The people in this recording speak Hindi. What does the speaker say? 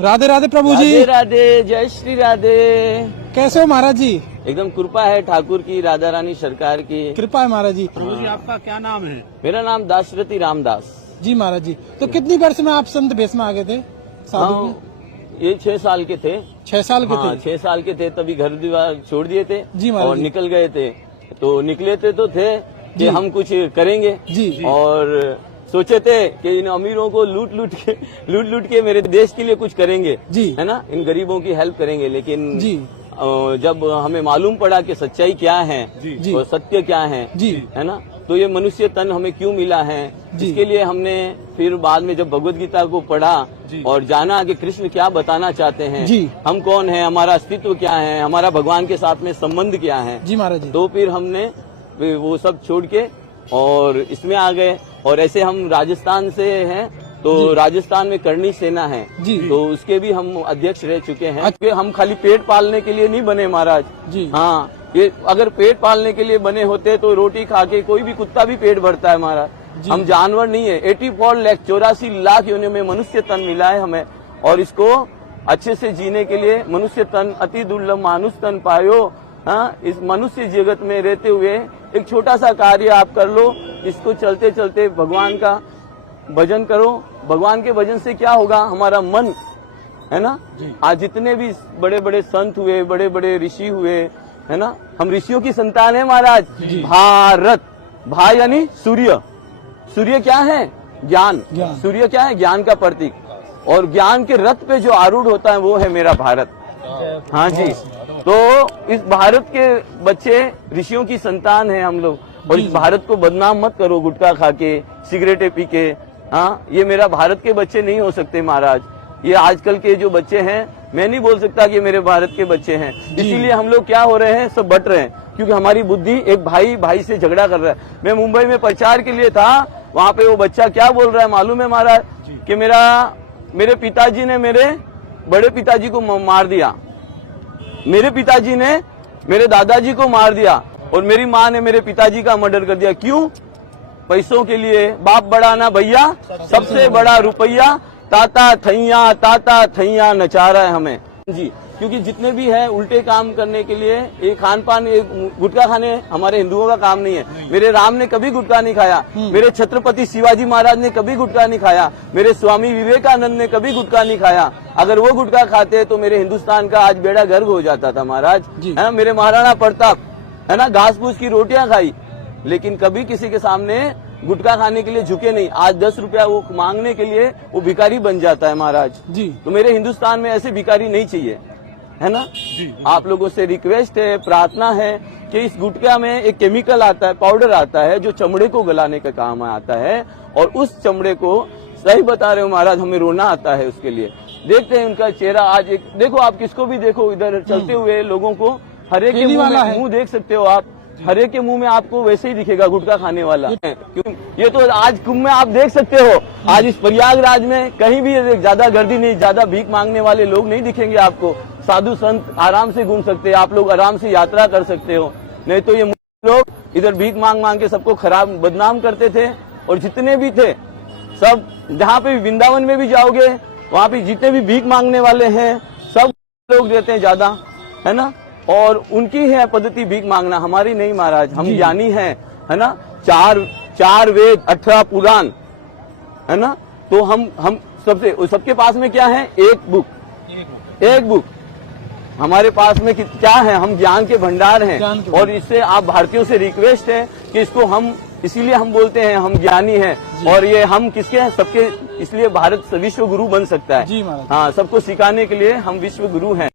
राधे राधे प्रभु जी। राधे राधे, जय श्री राधे। कैसे हो महाराज जी? एकदम कृपा है ठाकुर की, राधा रानी सरकार की कृपा है महाराज जी। प्रभु जी आपका क्या नाम है? मेरा नाम दाशरथी रामदास जी महाराज जी। तो कितनी वर्ष में आप संत भेष में आ गए थे? साधु हाँ, ये 6 साल के थे। 6 साल के हाँ, थे। 6 साल के थे तभी घर दीवार छोड़ दिए थे जी महाराज और जी। निकल गए थे। तो निकले थे तो थे कि जी। हम कुछ करेंगे जी। और सोचे थे कि इन अमीरों को लूट लूट के मेरे देश के लिए कुछ करेंगे जी। है ना, इन गरीबों की हेल्प करेंगे। लेकिन जी। जब हमें मालूम पड़ा कि सच्चाई क्या है जी। और सत्य क्या है है ना, तो ये मनुष्य तन हमें क्यों मिला है, इसके लिए हमने फिर बाद में जब भगवत गीता को पढ़ा और जाना कि कृष्ण क्या बताना चाहते हैं, जी। हम कौन है, हमारा अस्तित्व क्या है, हमारा भगवान के साथ में संबंध क्या है, जी महाराज जी। तो फिर हमने वो सब छोड़ के और इसमें आ गए। और ऐसे हम राजस्थान से हैं, तो राजस्थान में करणी सेना है जी। तो उसके भी हम अध्यक्ष रह चुके हैं। कि हम खाली पेट पालने के लिए नहीं बने महाराज जी। हाँ, ये अगर पेट पालने के लिए बने होते तो रोटी खा के कोई भी कुत्ता भी पेट भरता है महाराज। हम जानवर नहीं है। 84 लाख योनियों में मनुष्य तन मिला है हमें, और इसको अच्छे से जीने के लिए मनुष्य तन अति दुर्लभ मानुष तन पायो। हाँ, इस मनुष्य जगत में रहते हुए एक छोटा सा कार्य आप कर लो, इसको चलते चलते भगवान का भजन करो। भगवान के भजन से क्या होगा, हमारा मन है ना, आज जितने भी बड़े बड़े संत हुए, बड़े बड़े ऋषि हुए है ना, हम ऋषियों की संतान है महाराज। भारत, भा यानी सूर्य, सूर्य क्या है, ज्ञान। सूर्य क्या है, ज्ञान का प्रतीक। और ज्ञान के रथ पे जो आरूढ़ होता है वो है मेरा भारत। हाँ जी, तो इस भारत के बच्चे ऋषियों की संतान है हम लोग। और इस भारत को बदनाम मत करो गुटखा खा के, सिगरेटें पी के। हाँ, ये मेरा भारत के बच्चे नहीं हो सकते महाराज। ये आजकल के जो बच्चे हैं, मैं नहीं बोल सकता कि मेरे भारत के बच्चे हैं। इसीलिए हम लोग क्या हो रहे हैं, सब बट रहे हैं, क्योंकि हमारी बुद्धि, एक भाई भाई से झगड़ा कर रहा है। मैं मुंबई में प्रचार के लिए था, वहाँ पे वो बच्चा क्या बोल रहा है मालूम है महाराज, कि मेरे पिताजी ने मेरे बड़े पिताजी को मार दिया, मेरे पिताजी ने मेरे दादाजी को मार दिया, और मेरी माँ ने मेरे पिताजी का मर्डर कर दिया। क्यों? पैसों के लिए। बाप बड़ा ना भैया, सबसे बड़ा रुपया, ताता थैया नचा रहा है हमें जी। क्योंकि जितने भी है उल्टे काम करने के लिए, ये खान पान, ये गुटखा खाने हमारे हिंदुओं का काम नहीं है। मेरे राम ने कभी गुटखा नहीं खाया, मेरे छत्रपति शिवाजी महाराज ने कभी गुटखा नहीं खाया, मेरे स्वामी विवेकानंद ने कभी गुटखा नहीं खाया। अगर वो गुटखा खाते तो मेरे हिंदुस्तान का आज बेड़ा गर्क हो जाता था महाराज, है ना। मेरे महाराणा प्रताप है ना, घास फूस की रोटियां खाई, लेकिन कभी किसी के सामने गुटखा खाने के लिए झुके नहीं। आज 10 रुपया वो मांगने के लिए वो भिखारी बन जाता है महाराज जी। तो मेरे हिंदुस्तान में ऐसे भिखारी नहीं चाहिए, है ना जी। आप लोगों से रिक्वेस्ट है, प्रार्थना है कि इस गुटखा में एक केमिकल आता है, पाउडर आता है, जो चमड़े को गलाने का काम आता है, और उस चमड़े को, सही बता रहे हो महाराज, हमें रोना आता है उसके लिए। देखते हैं उनका चेहरा आज, एक देखो, आप किसको भी देखो, इधर चलते हुए लोगों को, हर एक के मुंह देख सकते हो आप, हर एक के मुंह में आपको वैसे ही दिखेगा गुटखा खाने वाला। क्यों? ये तो आज कुंभ में आप देख सकते हो, आज इस प्रयागराज में कहीं भी ज्यादा गर्दी नहीं, ज्यादा भीख मांगने वाले लोग नहीं दिखेंगे आपको। साधु संत आराम से घूम सकते हैं, आप लोग आराम से यात्रा कर सकते हो। नहीं तो ये लोग इधर भीख मांग मांग के सबको खराब बदनाम करते थे। और जितने भी थे सब, जहाँ पे भी वृंदावन में भी जाओगे, वहाँ पे जितने भी भीख मांगने वाले हैं सब लोग देते हैं ज्यादा, है ना। और उनकी है पद्धति भीख मांगना, हमारी नहीं महाराज। हम ज्ञानी हैं, है ना। 4 वेद, 18 पुराण, है ना। तो हम सबके पास में क्या है, एक बुक हमारे पास में क्या है, हम ज्ञान के भंडार हैं। और इससे आप भारतीयों से रिक्वेस्ट है कि इसको हम, इसीलिए हम बोलते हैं हम ज्ञानी हैं। और ये हम किसके हैं, सबके, इसलिए भारत विश्व गुरु बन सकता है। हाँ, सबको सिखाने के लिए हम विश्व गुरु हैं।